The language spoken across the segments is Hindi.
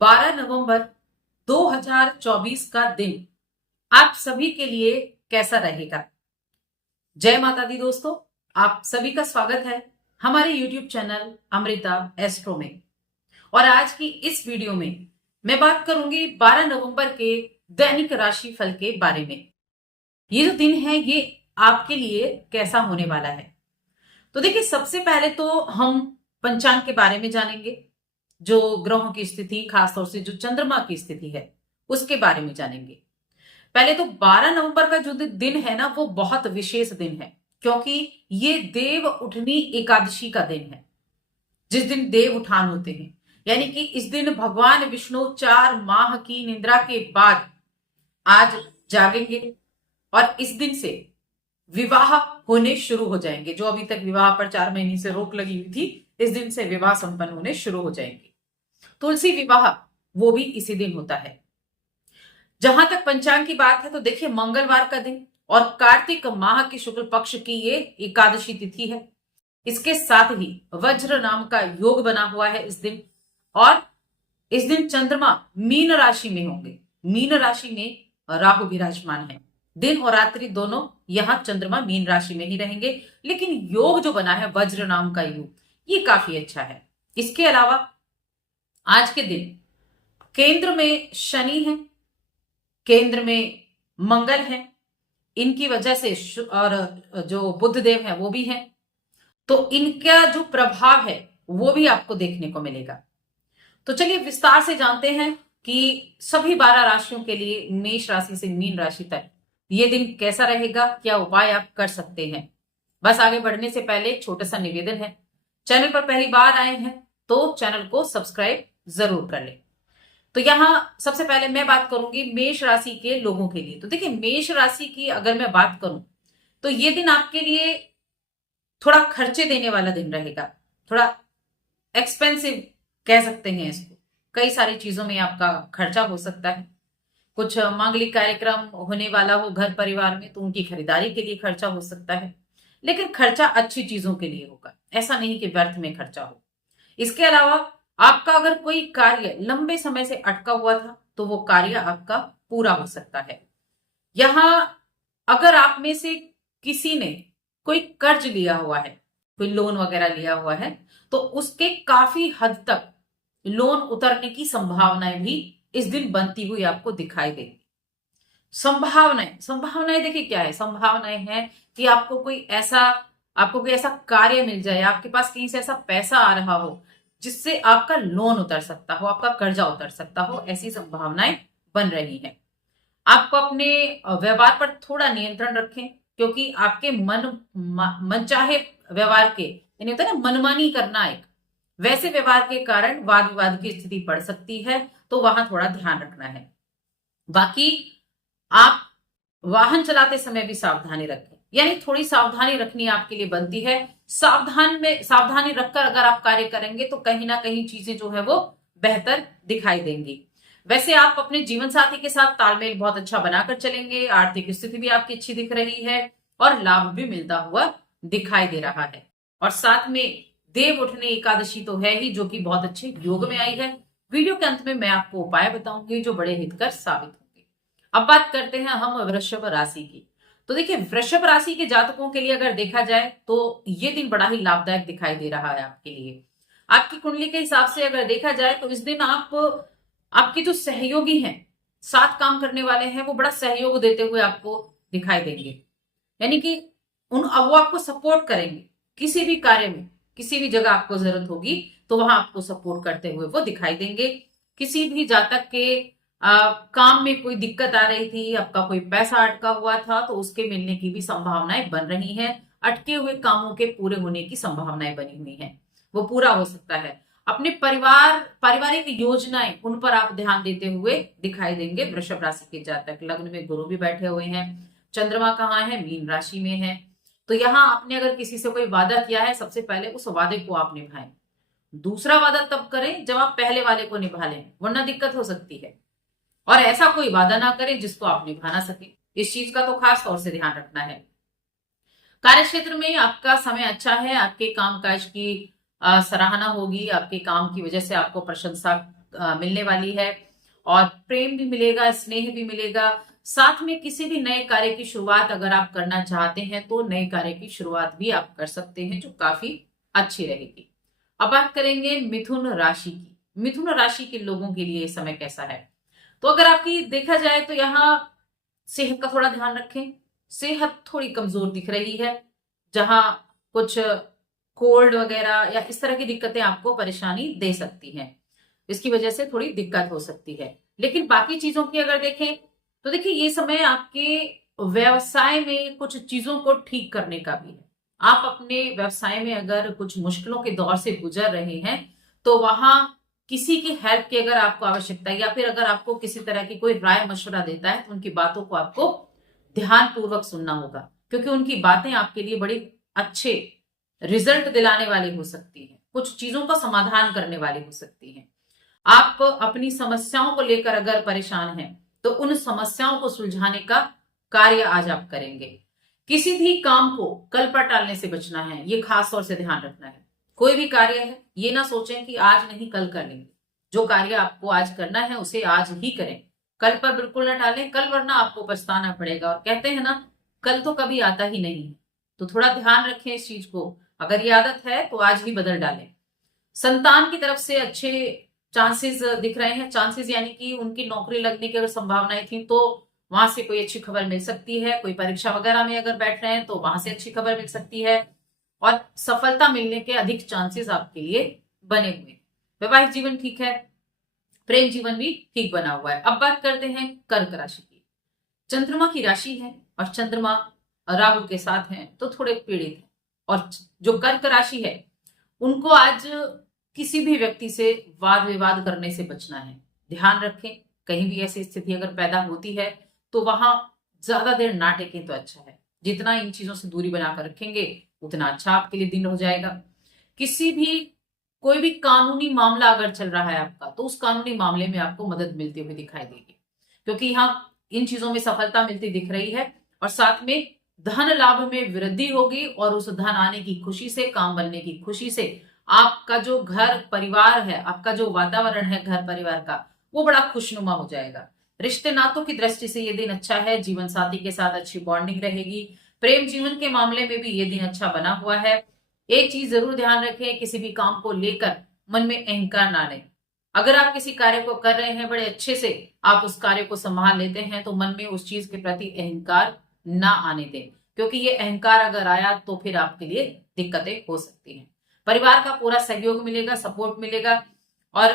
12 नवंबर 2024 का दिन आप सभी के लिए कैसा रहेगा। जय माता दी दोस्तों, आप सभी का स्वागत है हमारे YouTube चैनल अमृता एस्ट्रो में। और आज की इस वीडियो में मैं बात करूंगी 12 नवंबर के दैनिक राशि फल के बारे में। ये जो दिन है ये आपके लिए कैसा होने वाला है। तो देखिए, सबसे पहले तो हम पंचांग के बारे में जानेंगे, जो ग्रहों की स्थिति, खासतौर से जो चंद्रमा की स्थिति है उसके बारे में जानेंगे। पहले तो 12 नवंबर का जो दिन है ना, वो बहुत विशेष दिन है, क्योंकि ये देव उठनी एकादशी का दिन है, जिस दिन देव उठान होते हैं। यानी कि इस दिन भगवान विष्णु 4 माह की निद्रा के बाद आज जागेंगे और इस दिन से विवाह होने शुरू हो जाएंगे। जो अभी तक विवाह पर 4 महीने से रोक लगी हुई थी, इस दिन से विवाह संपन्न होने शुरू हो जाएंगे। तुलसी विवाह वो भी इसी दिन होता है। जहां तक पंचांग की बात है तो देखिए, मंगलवार का दिन और कार्तिक माह की शुक्ल पक्ष की ये एकादशी तिथि है। इसके साथ ही वज्र नाम का योग बना हुआ है इस दिन, और इस दिन चंद्रमा मीन राशि में होंगे। मीन राशि में राहु विराजमान है। दिन और रात्रि दोनों यहां चंद्रमा मीन राशि में ही रहेंगे, लेकिन योग जो बना है वज्र नाम का योग, ये काफी अच्छा है। इसके अलावा आज के दिन केंद्र में शनि है, केंद्र में मंगल है। इनकी वजह से और जो बुध देव है वो भी है, तो इनका जो प्रभाव है वो भी आपको देखने को मिलेगा। तो चलिए विस्तार से जानते हैं कि सभी 12 राशियों के लिए मेष राशि से मीन राशि तक ये दिन कैसा रहेगा, क्या उपाय आप कर सकते हैं। बस आगे बढ़ने से पहले एक छोटा सा निवेदन है, चैनल पर पहली बार आए हैं तो चैनल को सब्सक्राइब जरूर कर लें। तो यहां सबसे पहले मैं बात करूंगी मेष राशि के लोगों के लिए। तो देखिए, मेष राशि की अगर मैं बात करूं तो ये दिन आपके लिए थोड़ा खर्चे देने वाला दिन रहेगा, थोड़ा एक्सपेंसिव कह सकते हैं इसको। कई सारी चीजों में आपका खर्चा हो सकता है। कुछ मांगलिक कार्यक्रम होने वाला हो घर परिवार में तो उनकी खरीदारी के लिए खर्चा हो सकता है, लेकिन खर्चा अच्छी चीजों के लिए होगा, ऐसा नहीं कि व्यर्थ में खर्चा हो। इसके अलावा आपका अगर कोई कार्य लंबे समय से अटका हुआ था तो वो कार्य आपका पूरा हो सकता है। यहां अगर आप में से किसी ने कोई कर्ज लिया हुआ है, कोई लोन वगैरह लिया हुआ है, तो उसके काफी हद तक लोन उतरने की संभावनाएं भी इस दिन बनती हुई आपको दिखाई देगी। संभावनाएं संभावनाएं देखिए क्या है, संभावनाएं हैं कि आपको कोई ऐसा कार्य मिल जाए, आपके पास कहीं से ऐसा पैसा आ रहा हो जिससे आपका लोन उतर सकता हो, आपका कर्जा उतर सकता हो, ऐसी संभावनाएं बन रही हैं। आपको अपने व्यवहार पर थोड़ा नियंत्रण रखें, क्योंकि आपके मनचाहे व्यवहार के, यानी होता है ना मनमानी करना, एक वैसे व्यवहार के कारण वाद विवाद की स्थिति पड़ सकती है, तो वहां थोड़ा ध्यान रखना है। बाकी आप वाहन चलाते समय भी सावधानी रखें, यानी थोड़ी सावधानी रखनी आपके लिए बनती है। सावधानी रखकर अगर आप कार्य करेंगे तो कहीं ना कहीं चीजें जो है वो बेहतर दिखाई देंगी। वैसे आप अपने जीवन साथी के साथ तालमेल बहुत अच्छा बनाकर चलेंगे, आर्थिक स्थिति भी आपकी अच्छी दिख रही है और लाभ भी मिलता हुआ दिखाई दे रहा है। और साथ में देव उठने एकादशी तो है ही, जो कि बहुत अच्छे योग में आई है। वीडियो के अंत में मैं आपको उपाय बताऊंगी जो बड़े हितकर साबित होंगे। अब बात करते हैं हम वृषभ राशि की। तो देखिए, वृषभ राशि के जातकों के लिए अगर देखा जाए तो ये दिन बड़ा ही लाभदायक दिखाई दे रहा है आपके लिए। आपकी कुंडली के हिसाब से अगर देखा जाए तो इस दिन आपके जो सहयोगी हैं, साथ काम करने वाले हैं, वो बड़ा सहयोग देते हुए आपको दिखाई देंगे। यानी कि वो आपको सपोर्ट करेंगे किसी भी कार्य में, किसी भी जगह आपको जरूरत होगी तो वहां आपको सपोर्ट करते हुए वो दिखाई देंगे। किसी भी जातक के काम में कोई दिक्कत आ रही थी, आपका कोई पैसा अटका हुआ था, तो उसके मिलने की भी संभावनाएं बन रही हैं। अटके हुए कामों के पूरे होने की संभावनाएं बनी हुई हैं, वो पूरा हो सकता है। अपने पारिवारिक योजनाएं, उन पर आप ध्यान देते हुए दिखाई देंगे वृषभ राशि के जातक। लग्न में गुरु भी बैठे हुए हैं, चंद्रमा कहाँ है, मीन राशि में है। तो यहाँ आपने अगर किसी से कोई वादा किया है, सबसे पहले उस वादे को आप निभाएं। दूसरा वादा तब करें जब आप पहले वाले को निभा लें, वरना दिक्कत हो सकती है। और ऐसा कोई वादा ना करें जिसको आप निभा ना सके, इस चीज का तो खास तौर से ध्यान रखना है। कार्य क्षेत्र में आपका समय अच्छा है, आपके कामकाज की सराहना होगी, आपके काम की वजह से आपको प्रशंसा मिलने वाली है और प्रेम भी मिलेगा, स्नेह भी मिलेगा। साथ में किसी भी नए कार्य की शुरुआत अगर आप करना चाहते हैं तो नए कार्य की शुरुआत भी आप कर सकते हैं, जो काफी अच्छी रहेगी। अब बात करेंगे मिथुन राशि की। मिथुन राशि के लोगों के लिए ये समय कैसा है? तो अगर आपकी देखा जाए तो यहाँ सेहत का थोड़ा ध्यान रखें। सेहत थोड़ी कमजोर दिख रही है, जहां कुछ कोल्ड वगैरह या इस तरह की दिक्कतें आपको परेशानी दे सकती हैं। इसकी वजह से थोड़ी दिक्कत हो सकती है। लेकिन बाकी चीजों की अगर देखें तो देखिए ये समय आपके व्यवसाय में कुछ चीजों को ठीक करने का भी है। आप अपने व्यवसाय में अगर कुछ मुश्किलों के दौर से गुजर रहे हैं तो वहां किसी की हेल्प की अगर आपको आवश्यकता है, या फिर अगर आपको किसी तरह की कोई राय मशवरा देता है तो उनकी बातों को आपको ध्यान पूर्वक सुनना होगा, क्योंकि उनकी बातें आपके लिए बड़ी अच्छे रिजल्ट दिलाने वाली हो सकती है, कुछ चीजों का समाधान करने वाली हो सकती है। आप अपनी समस्याओं को लेकर अगर परेशान हैं तो उन समस्याओं को सुलझाने का कार्य आज आप करेंगे। किसी भी काम को कल पर टालने से बचना है, ये खास तौर से ध्यान रखना है। कोई भी कार्य है ये ना सोचें कि आज नहीं कल कर लेंगे। जो कार्य आपको आज करना है उसे आज ही करें, कल पर बिल्कुल ना टालें, कल वरना आपको पछताना पड़ेगा। और कहते हैं ना, कल तो कभी आता ही नहीं है, तो थोड़ा ध्यान रखें इस चीज को। अगर ये आदत है तो आज ही बदल डालें। संतान की तरफ से अच्छे चांसेस दिख रहे हैं। चांसेस यानी कि उनकी नौकरी लगने की अगर संभावनाएं थी तो वहां से कोई अच्छी खबर मिल सकती है। कोई परीक्षा वगैरह में अगर बैठ रहे हैं तो वहां से अच्छी खबर मिल सकती है और सफलता मिलने के अधिक चांसेस आपके लिए बने हुए हैं। वैवाहिक जीवन ठीक है, प्रेम जीवन भी ठीक बना हुआ है। अब बात करते हैं कर्क राशि की। चंद्रमा की राशि है और चंद्रमा राहु के साथ हैं तो थोड़े पीड़ित हैं। और जो कर्क राशि है उनको आज किसी भी व्यक्ति से वाद विवाद करने से बचना है। ध्यान रखें, कहीं भी ऐसी स्थिति अगर पैदा होती है तो वहां ज्यादा देर ना टेकें तो अच्छा है। जितना इन चीजों से दूरी बनाकर रखेंगे उतना अच्छा आपके लिए दिन हो जाएगा। किसी भी कोई भी कानूनी मामला अगर चल रहा है आपका तो उस कानूनी मामले में आपको मदद मिलती हुई दिखाई देगी, क्योंकि यहाँ इन चीजों में सफलता मिलती दिख रही है। और साथ में धन लाभ में वृद्धि होगी और उस धन आने की खुशी से, काम बनने की खुशी से आपका जो घर परिवार है, आपका जो वातावरण है घर परिवार का, वो बड़ा खुशनुमा हो जाएगा। रिश्ते नातों की दृष्टि से ये दिन अच्छा है। जीवन साथी के साथ अच्छी बॉन्डिंग रहेगी। प्रेम जीवन के मामले में भी ये दिन अच्छा बना हुआ है। एक चीज जरूर ध्यान रखें, किसी भी काम को लेकर मन में अहंकार ना लें। अगर आप किसी कार्य को कर रहे हैं, बड़े अच्छे से आप उस कार्य को संभाल लेते हैं, तो मन में उस चीज के प्रति अहंकार ना आने दें, क्योंकि ये अहंकार अगर आया तो फिर आपके लिए दिक्कतें हो सकती हैं। परिवार का पूरा सहयोग मिलेगा, सपोर्ट मिलेगा। और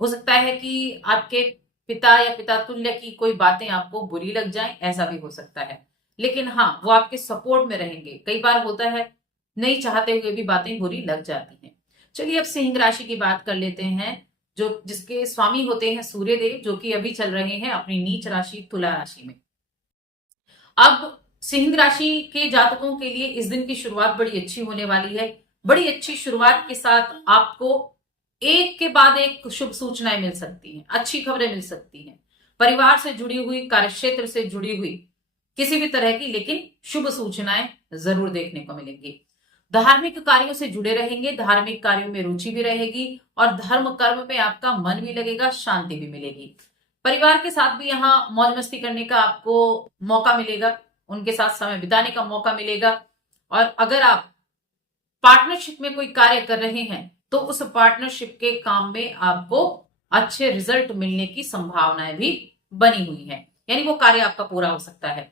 हो सकता है कि आपके पिता या पिता तुल्य की कोई बातें आपको बुरी लग जाएं, ऐसा भी हो सकता है। लेकिन हाँ, वो आपके सपोर्ट में रहेंगे। कई बार होता है नहीं चाहते हुए भी बातें बुरी लग जाती हैं। चलिए अब सिंह राशि की बात कर लेते हैं, जो जिसके स्वामी होते हैं सूर्य देव, जो कि अभी चल रहे हैं अपनी नीच राशि तुला राशि में। अब सिंह राशि के जातकों के लिए इस दिन की शुरुआत बड़ी अच्छी होने वाली है। बड़ी अच्छी शुरुआत के साथ आपको एक के बाद एक शुभ सूचनाएं मिल सकती हैं, अच्छी खबरें मिल सकती हैं। परिवार से जुड़ी हुई, कार्यक्षेत्र से जुड़ी हुई किसी भी तरह की लेकिन शुभ सूचनाएं जरूर देखने को मिलेंगी। धार्मिक कार्यों से जुड़े रहेंगे, धार्मिक कार्यों में रुचि भी रहेगी और धर्म कर्म में आपका मन भी लगेगा, शांति भी मिलेगी। परिवार के साथ भी यहाँ मौज मस्ती करने का आपको मौका मिलेगा, उनके साथ समय बिताने का मौका मिलेगा। और अगर आप पार्टनरशिप में कोई कार्य कर रहे हैं तो उस पार्टनरशिप के काम में आपको अच्छे रिजल्ट मिलने की संभावनाएं भी बनी हुई है, यानी वो कार्य आपका पूरा हो सकता है।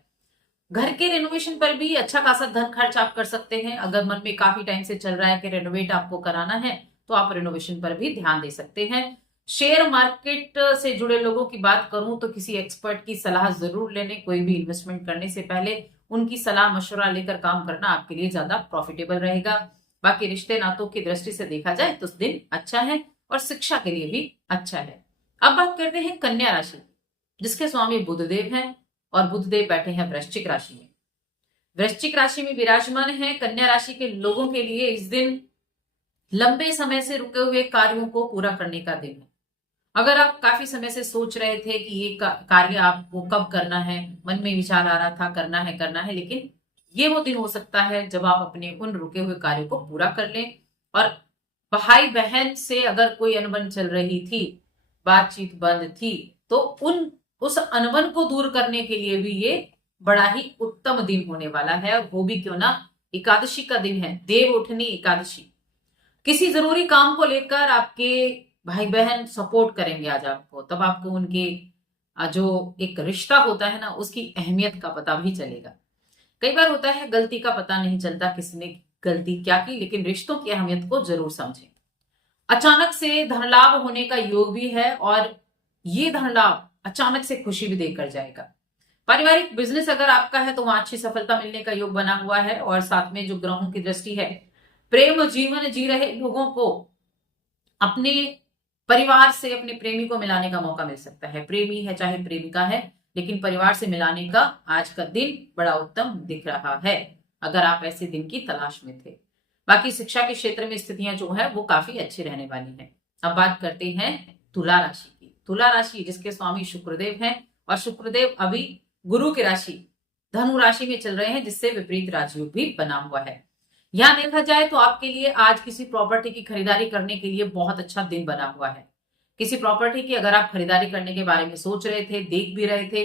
घर के रेनोवेशन पर भी अच्छा खासा धन खर्च आप कर सकते हैं। अगर मन में काफी टाइम से चल रहा है कि रेनोवेट आपको कराना है तो आप रेनोवेशन पर भी ध्यान दे सकते हैं। शेयर मार्केट से जुड़े लोगों की बात करूं तो किसी एक्सपर्ट की सलाह जरूर लेने। कोई भी इन्वेस्टमेंट करने से पहले उनकी सलाह मशवरा लेकर काम करना आपके लिए ज्यादा प्रॉफिटेबल रहेगा। बाकी रिश्ते नातों की दृष्टि से देखा जाए तो दिन अच्छा है और शिक्षा के लिए भी अच्छा है। अब बात करते हैं कन्या राशि, जिसके स्वामी बुधदेव हैं और बुधदेव बैठे हैं वृश्चिक राशि में। वृश्चिक राशि में विराजमान है। कन्या राशि के लोगों के लिए इस दिन लंबे समय से रुके हुए कार्यों को पूरा करने का दिन है। अगर आप काफी समय से सोच रहे थे कि ये कार्य आपको कब करना है, मन में विचार आ रहा था करना है, लेकिन ये वो दिन हो सकता है जब आप अपने उन रुके हुए कार्यों को पूरा कर लें। और भाई बहन से अगर कोई अनबन चल रही थी बातचीत बंद थी, तो उस अनबन को दूर करने के लिए भी ये बड़ा ही उत्तम दिन होने वाला है। वो भी क्यों ना, एकादशी का दिन है, देव उठनी एकादशी। किसी जरूरी काम को लेकर आपके भाई बहन सपोर्ट करेंगे आज आपको, तब आपको उनके जो एक रिश्ता होता है ना, उसकी अहमियत का पता भी चलेगा। कई बार होता है गलती का पता नहीं चलता किसने गलती क्या की, लेकिन रिश्तों की अहमियत को जरूर समझें। अचानक से धन लाभ होने का योग भी है, और ये धन लाभ अचानक से खुशी भी देकर जाएगा। पारिवारिक बिजनेस अगर आपका है तो वहां अच्छी सफलता मिलने का योग बना हुआ है, और साथ में जो ग्रहों की दृष्टि है, प्रेम जीवन जी रहे लोगों को अपने परिवार से अपने प्रेमी को मिलाने का मौका मिल सकता है। प्रेमी है चाहे प्रेमिका है, लेकिन परिवार से मिलाने का आज का दिन बड़ा उत्तम दिख रहा है, अगर आप ऐसे दिन की तलाश में थे। बाकी शिक्षा के क्षेत्र में स्थितियां जो है वो काफी अच्छी रहने वाली है। अब बात करते हैं तुला राशि की। तुला राशि जिसके स्वामी शुक्रदेव हैं, और शुक्रदेव अभी गुरु की राशि धनु राशि में चल रहे हैं, जिससे विपरीत राजयोग भी बना हुआ है। यहां देखा जाए तो आपके लिए आज किसी प्रॉपर्टी की खरीदारी करने के लिए बहुत अच्छा दिन बना हुआ है। किसी प्रॉपर्टी की अगर आप खरीदारी करने के बारे में सोच रहे थे, देख भी रहे थे,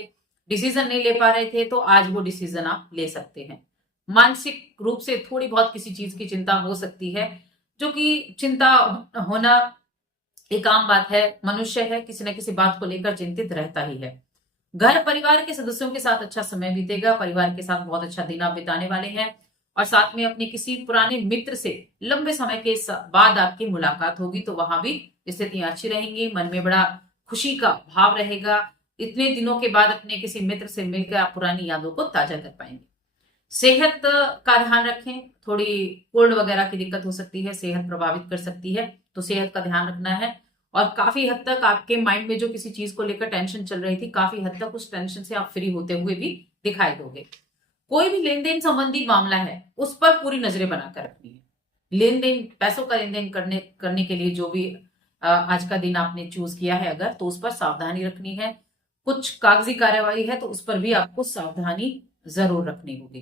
डिसीजन नहीं ले पा रहे थे, तो आज वो डिसीजन आप ले सकते हैं। मानसिक रूप से थोड़ी बहुत किसी चीज की चिंता हो सकती है, जो कि चिंता होना एक आम बात है। मनुष्य है, किसी न किसी बात को लेकर चिंतित रहता ही है। घर परिवार के सदस्यों के साथ अच्छा समय बीतेगा। परिवार के साथ बहुत अच्छा दिन आप बिताने वाले हैं, और साथ में अपने किसी पुराने मित्र से लंबे समय के बाद आपकी मुलाकात होगी, तो वहां भी स्थितियां अच्छी रहेंगी। मन में बड़ा खुशी का भाव रहेगा। इतने दिनों के बाद अपने किसी मित्र से मिलकर आप पुरानी यादों को ताजा कर पाएंगे। सेहत का ध्यान रखें, थोड़ी कोल्ड वगैरह की दिक्कत हो सकती है, सेहत प्रभावित कर सकती है, तो सेहत का ध्यान रखना है। और काफी हद तक आपके माइंड में जो किसी चीज को लेकर टेंशन चल रही थी, काफी हद तक उस टेंशन से आप फ्री होते हुए भी दिखाई दोगे। कोई भी लेन देन संबंधी मामला है, उस पर पूरी नजरें बनाकर रखनी है। लेन देन, पैसों का लेन देन करने के लिए जो भी आज का दिन आपने चूज किया है अगर, तो उस पर सावधानी रखनी है। कुछ कागजी कार्यवाही है तो उस पर भी आपको सावधानी जरूर रखनी होगी।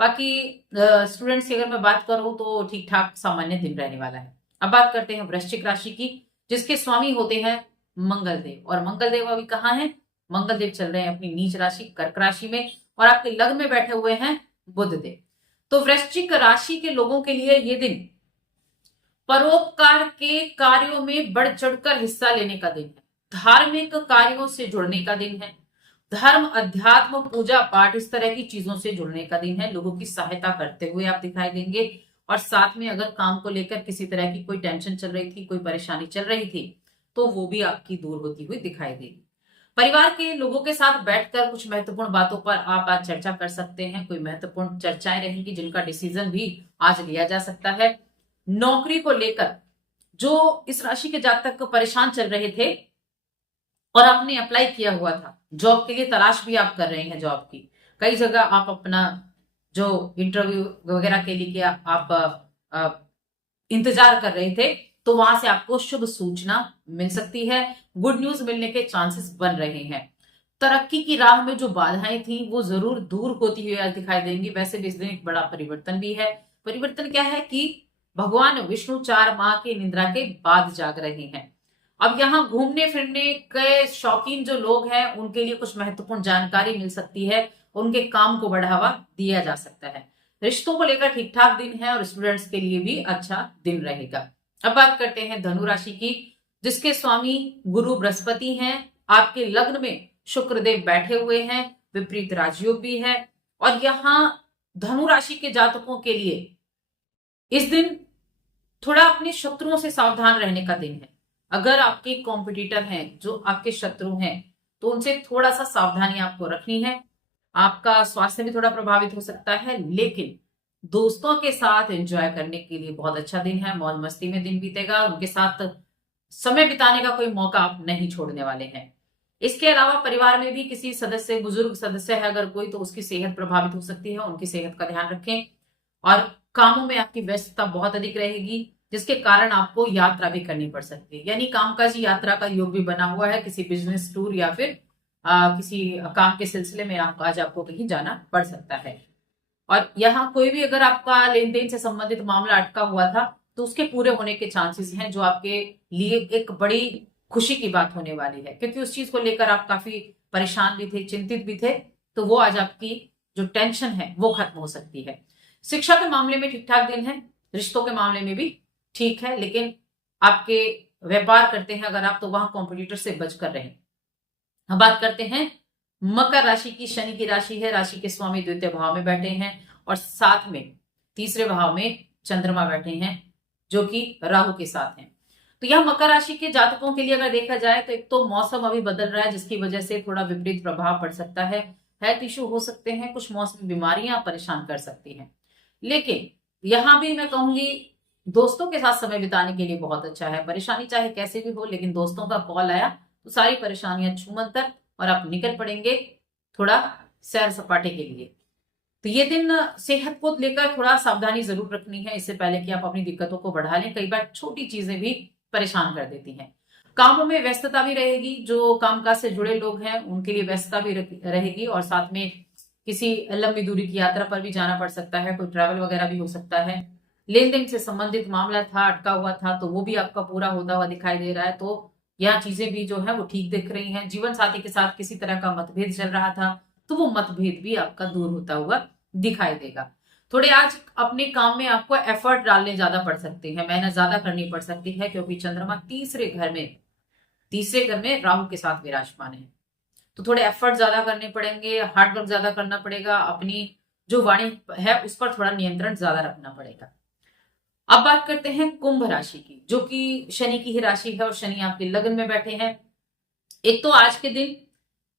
बाकी स्टूडेंट्स की अगर मैं बात करूं तो ठीक ठाक सामान्य दिन रहने वाला है। अब बात करते हैं वृश्चिक राशि की, जिसके स्वामी होते हैं मंगल देव। और मंगल देव अभी कहाँ है? मंगल देव चल रहे हैं अपनी नीच राशि कर्क राशि में, और आपके लग्न में बैठे हुए हैं बुध देव। तो वृश्चिक राशि के लोगों के लिए ये दिन परोपकार के कार्यों में बढ़ चढ़कर हिस्सा लेने का दिन है। धार्मिक कार्यों से जुड़ने का दिन है। धर्म, अध्यात्म, पूजा पाठ, इस तरह की चीजों से जुड़ने का दिन है। लोगों की सहायता करते हुए आप दिखाई देंगे, और साथ में अगर काम को लेकर किसी तरह की कोई टेंशन चल रही थी, कोई परेशानी चल रही थी, तो वो भी आपकी दूर होती हुई दिखाई देगी। परिवार के लोगों के साथ बैठकर कुछ महत्वपूर्ण बातों पर आप आज चर्चा कर सकते हैं। कोई महत्वपूर्ण चर्चाएं रहेंगी जिनका डिसीजन भी आज लिया जा सकता है। नौकरी को लेकर जो इस राशि के जातक परेशान चल रहे थे और आपने अप्लाई किया हुआ था, जॉब के लिए तलाश भी आप कर रहे हैं जॉब की, कई जगह आप अपना जो इंटरव्यू वगैरह के लिए आप इंतजार कर रहे थे, तो वहां से आपको शुभ सूचना मिल सकती है। गुड न्यूज मिलने के चांसेस बन रहे हैं। तरक्की की राह में जो बाधाएं थी वो जरूर दूर होती हुई आज दिखाई देंगी। वैसे भी इस दिन एक बड़ा परिवर्तन भी है। परिवर्तन क्या है कि भगवान विष्णु 4 माह की निद्रा के बाद जाग रहे हैं। अब यहाँ घूमने फिरने के शौकीन जो लोग हैं उनके लिए कुछ महत्वपूर्ण जानकारी मिल सकती है, उनके काम को बढ़ावा दिया जा सकता है। रिश्तों को लेकर ठीक ठाक दिन है, और स्टूडेंट्स के लिए भी अच्छा दिन रहेगा। अब बात करते हैं धनु राशि की, जिसके स्वामी गुरु बृहस्पति हैं। आपके लग्न में शुक्रदेव बैठे हुए हैं, विपरीत राजयोग भी है। और यहाँ धनु राशि के जातकों के लिए इस दिन थोड़ा अपने शत्रुओं से सावधान रहने का दिन है। अगर आपके कॉम्पिटिटर हैं, जो आपके शत्रु हैं, तो उनसे थोड़ा सा सावधानी आपको रखनी है। आपका स्वास्थ्य भी थोड़ा प्रभावित हो सकता है, लेकिन दोस्तों के साथ एंजॉय करने के लिए बहुत अच्छा दिन है। मौज मस्ती में दिन बीतेगा, उनके साथ समय बिताने का कोई मौका आप नहीं छोड़ने वाले हैं। इसके अलावा परिवार में भी किसी सदस्य, बुजुर्ग सदस्य है अगर कोई, तो उसकी सेहत प्रभावित हो सकती है। उनकी सेहत का ध्यान रखें। और कामों में आपकी व्यस्तता बहुत अधिक रहेगी, जिसके कारण आपको यात्रा भी करनी पड़ सकती है। यानी कामकाजी यात्रा का योग भी बना हुआ है। किसी बिजनेस टूर या फिर किसी काम के सिलसिले में आज आपको कहीं जाना पड़ सकता है। और यहाँ कोई भी अगर आपका लेन देन से संबंधित मामला अटका हुआ था, तो उसके पूरे होने के चांसेस हैं, जो आपके लिए एक बड़ी खुशी की बात होने वाली है, क्योंकि उस चीज को लेकर आप काफी परेशान भी थे, चिंतित भी थे। तो वो आज आपकी जो टेंशन है वो खत्म हो सकती है। शिक्षा के मामले में ठीक ठाक दिन है, रिश्तों के मामले में भी ठीक है, लेकिन आपके व्यापार करते हैं अगर आप, तो वहां कॉम्पिटिटर से बच कर रहें। हम बात करते हैं मकर राशि की। शनि की राशि है, राशि के स्वामी द्वितीय भाव में बैठे हैं और साथ में तीसरे भाव में चंद्रमा बैठे हैं जो कि राहु के साथ हैं। तो यह मकर राशि के जातकों के लिए अगर देखा जाए तो एक तो मौसम अभी बदल रहा है जिसकी वजह से थोड़ा विपरीत प्रभाव पड़ सकता है, हेल्थ इश्यू हो सकते हैं, कुछ मौसमी बीमारियां परेशान कर सकती हैं। लेकिन यहां भी मैं कहूंगी दोस्तों के साथ समय बिताने के लिए बहुत अच्छा है। परेशानी चाहे कैसे भी हो, लेकिन दोस्तों का कॉल आया तो सारी परेशानियां छूमंतर और आप निकल पड़ेंगे थोड़ा सैर सपाटे के लिए। तो ये दिन सेहत को लेकर थोड़ा सावधानी जरूर रखनी है, इससे पहले कि आप अपनी दिक्कतों को बढ़ा लें। कई बार छोटी चीजें भी परेशान कर देती हैं। कामों में व्यस्तता भी रहेगी, जो कामकाज से जुड़े लोग हैं उनके लिए व्यस्तता भी रहेगी, और साथ में किसी लंबी दूरी की यात्रा पर भी जाना पड़ सकता है, कोई ट्रैवल वगैरह भी हो सकता है। लेन देन से संबंधित मामला था, अटका हुआ था, तो वो भी आपका पूरा होता हुआ दिखाई दे रहा है। तो यह चीजें भी जो है वो ठीक दिख रही हैं। जीवन साथी के साथ किसी तरह का मतभेद चल रहा था तो वो मतभेद भी आपका दूर होता हुआ दिखाई देगा। थोड़े आज अपने काम में आपको एफर्ट डालने ज्यादा पड़ सकते हैं, मेहनत ज्यादा करनी पड़ सकती है, क्योंकि चंद्रमा तीसरे घर में राहु के साथ विराजमान है। तो थोड़े एफर्ट ज्यादा करने पड़ेंगे, हार्डवर्क ज्यादा करना पड़ेगा, अपनी जो वाणी है उस पर थोड़ा नियंत्रण ज्यादा रखना पड़ेगा। अब बात करते हैं कुंभ राशि की, जो कि शनि की ही राशि है और शनि आपके लग्न में बैठे हैं। एक तो आज के दिन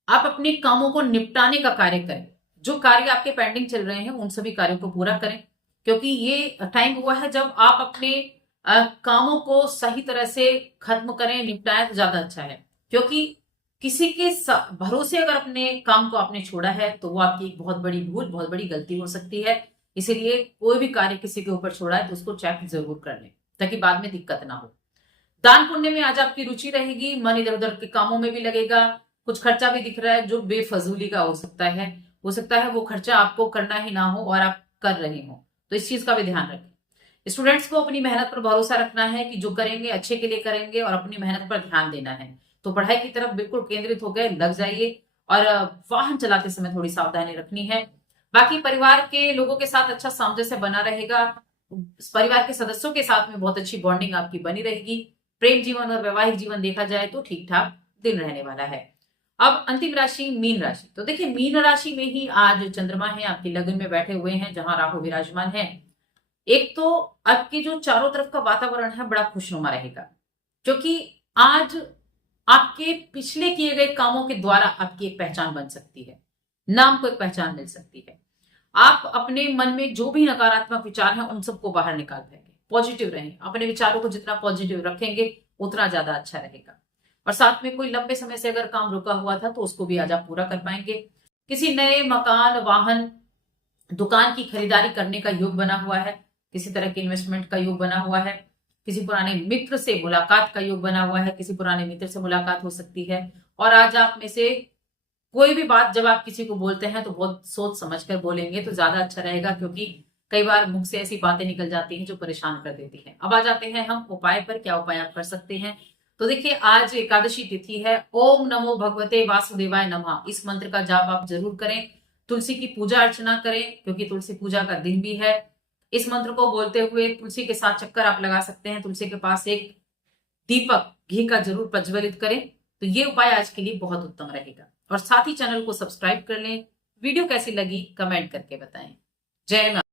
आप अपने कामों को निपटाने का कार्य करें, जो कार्य आपके पेंडिंग चल रहे हैं उन सभी कार्यों को पूरा करें, क्योंकि ये टाइम हुआ है जब आप अपने कामों को सही तरह से खत्म करें, निपटाएं तो ज्यादा अच्छा है। क्योंकि किसी के भरोसे अगर अपने काम को आपने छोड़ा है तो वो आपकी एक बहुत बड़ी भूल, बहुत बड़ी गलती हो सकती है। इसीलिए कोई भी कार्य किसी के ऊपर छोड़ा है तो उसको चेक जरूर कर लें, ताकि बाद में दिक्कत ना हो। दान पुण्य में आज आपकी रुचि रहेगी, मन इधर उधर के कामों में भी लगेगा। कुछ खर्चा भी दिख रहा है जो बेफजूली का हो सकता है, वो खर्चा आपको करना ही ना हो और आप कर रहे हो, तो इस चीज का भी ध्यान रखें। स्टूडेंट्स को अपनी मेहनत पर भरोसा रखना है कि जो करेंगे अच्छे के लिए करेंगे और अपनी मेहनत पर ध्यान देना है। तो पढ़ाई की तरफ बिल्कुल केंद्रित हो गए, लग जाइए, और वाहन चलाते समय थोड़ी सावधानी रखनी है। बाकी परिवार के लोगों के साथ अच्छा सामंजस्य बना रहेगा, परिवार के सदस्यों के साथ में बहुत अच्छी बॉन्डिंग आपकी बनी रहेगी। प्रेम जीवन और वैवाहिक जीवन देखा जाए तो ठीक ठाक दिन रहने वाला है। अब अंतिम राशि मीन राशि। तो देखिए, मीन राशि में ही आज चंद्रमा है, आपके लग्न में बैठे हुए हैं जहां राहु विराजमान है। एक तो आपके जो चारों तरफ का वातावरण है बड़ा खुशनुमा रहेगा, क्योंकि आज आपके पिछले किए गए कामों के द्वारा आपकी एक पहचान बन सकती है, नाम को एक पहचान मिल सकती है। आप अपने मन में जो भी नकारात्मक विचार हैं उन सबको बाहर निकाल देंगे, पॉजिटिव रहें। अपने विचारों को जितना पॉजिटिव रखेंगे उतना ज्यादा अच्छा रहेगा। और साथ में कोई लंबे समय से अगर काम रुका हुआ था तो उसको भी आज आप पूरा कर पाएंगे। किसी नए मकान, वाहन, दुकान की खरीदारी करने का योग बना हुआ है, किसी तरह के इन्वेस्टमेंट का योग बना हुआ है, किसी पुराने मित्र से मुलाकात का योग बना हुआ है, किसी पुराने मित्र से मुलाकात हो सकती है। और आज आप में से कोई भी बात जब आप किसी को बोलते हैं तो बहुत सोच समझकर बोलेंगे तो ज्यादा अच्छा रहेगा, क्योंकि कई बार मुख से ऐसी बातें निकल जाती हैं जो परेशान कर देती हैं। अब आ जाते हैं हम उपाय पर, क्या उपाय आप कर सकते हैं। तो देखिए, आज एकादशी तिथि है। ओम नमो भगवते वासुदेवाय नमः, इस मंत्र का जाप आप जरूर करें। तुलसी की पूजा अर्चना करें, क्योंकि तुलसी पूजा का दिन भी है। इस मंत्र को बोलते हुए तुलसी के साथ चक्कर आप लगा सकते हैं। तुलसी के पास एक दीपक घी का जरूर प्रज्वलित करें। तो ये उपाय आज के लिए बहुत उत्तम रहेगा। और साथ ही चैनल को सब्सक्राइब कर लें। वीडियो कैसी लगी कमेंट करके बताएं। जय मां।